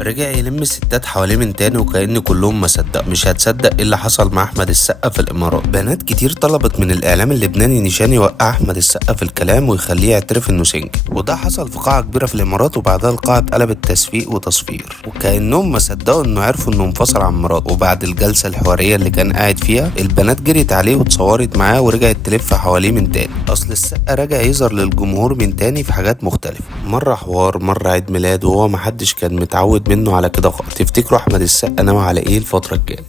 رجع يلم الستات حواليه من تاني وكأن كلهم ما صدق. مش هتصدق ايه اللي حصل مع احمد السقا في الامارات. بنات كتير طلبت من الاعلام اللبناني نشان يوقع احمد السقا في الكلام ويخليه يعترف انه سنجل، وده حصل في قاعة كبيرة في الامارات، وبعدها القاعة اتقلبت تصفيق وتصفير، وكأنهم ما صدقوا انه عرفوا انه انفصل عن مراته. وبعد الجلسة الحوارية اللي كان قاعد فيها، البنات جريت عليه واتصورت معاه ورجعت تلف حواليه من تاني. اصل السقا رجع يظهر للجمهور من تاني في حاجات مختلفة، مرة حوار، مرة عيد ميلاد، وهو محدش كان متعود منه على كده خالص. تفتكروا احمد السقا ناوي على ايه الفترة الجاية؟